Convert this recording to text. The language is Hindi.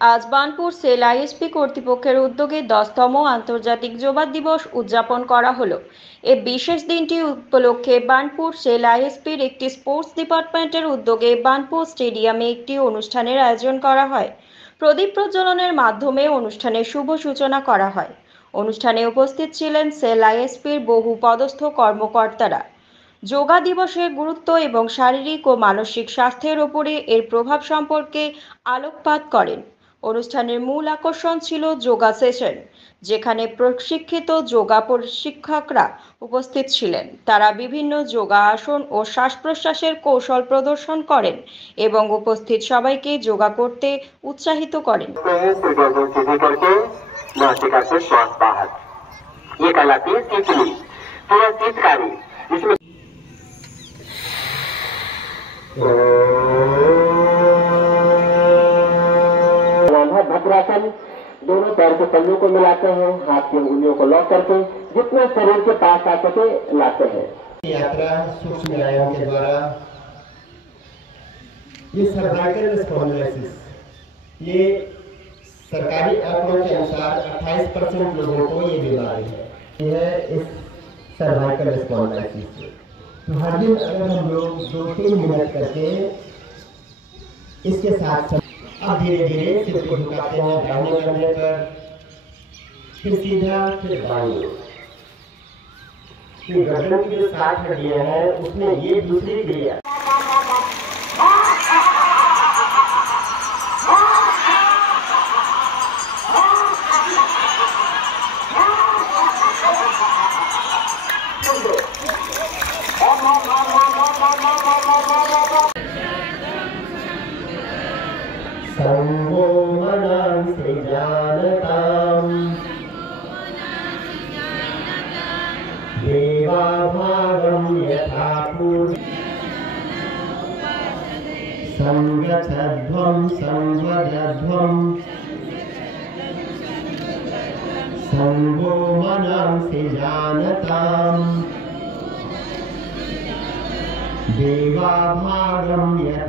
আজ বার্নপুর সেল আইএসপি কর্তৃপক্ষের উদ্যোগে 10তম আন্তর্জাতিক যোগা দিবস উদযাপন করা হলো। এই বিশেষ দিনটি উপলক্ষে বার্নপুর সেল আইএসপির একটি স্পোর্টস ডিপার্টমেন্টের উদ্যোগে বার্নপুর স্টেডিয়ামে একটি অনুষ্ঠানের আয়োজন করা হয়। প্রদীপ প্রজ্বলনের মাধ্যমে অনুষ্ঠানের শুভ সূচনা করা হয়। অনুষ্ঠানে উপস্থিত ছিলেন সেল আইএসপির বহু পদস্থ কর্মকর্তারা। যোগা দিবসের গুরুত্ব এবং শারীরিক ও মানসিক স্বাস্থ্যের উপরে এর প্রভাব সম্পর্কে আলোকপাত করেন। অনুষ্ঠানের মূল আকর্ষণ ছিল যোগা সেশন, যেখানে প্রশিক্ষিত যোগা প্রশিক্ষকরা উপস্থিত ছিলেন। তারা বিভিন্ন যোগা আসন ও শ্বাস প্রশ্বাসের কৌশল প্রদর্শন করেন এবং উপস্থিত সবাইকে যোগা করতে উৎসাহিত করেন। भद्रासन, दोनों पैर के तलियों को मिलाते हैं, हाथ की उंगलियों को लॉक करके जितना शरीर के पास आ सके लाते हैं। यात्रा सूक्ष्म व्यायाम के द्वारा ये सर्वाइकल स्पॉन्डिलोसिस, ये सरकारी आंकड़ों के अनुसार 28% लोगों को ये बीमारी है। यह इस सर्वाइकल स्पॉन्डिलोसिस तो हर दिन अगर हम लोग 2-3 मिनट करके इसके साथ अब धीरे धीरे सिर को झुकाते हैं दाहिने कंधे पर, फिर सीधा, फिर बाईं। गर्दन की जो 60 हड्डियां हैं उसमें ये दूसरी क्रिया। संगो मनंसि जानताम् देवाभागं यथा पूर्वं संगतध्वं संवदध्वं संगो मनंसि जानताम् देवाभागं यथा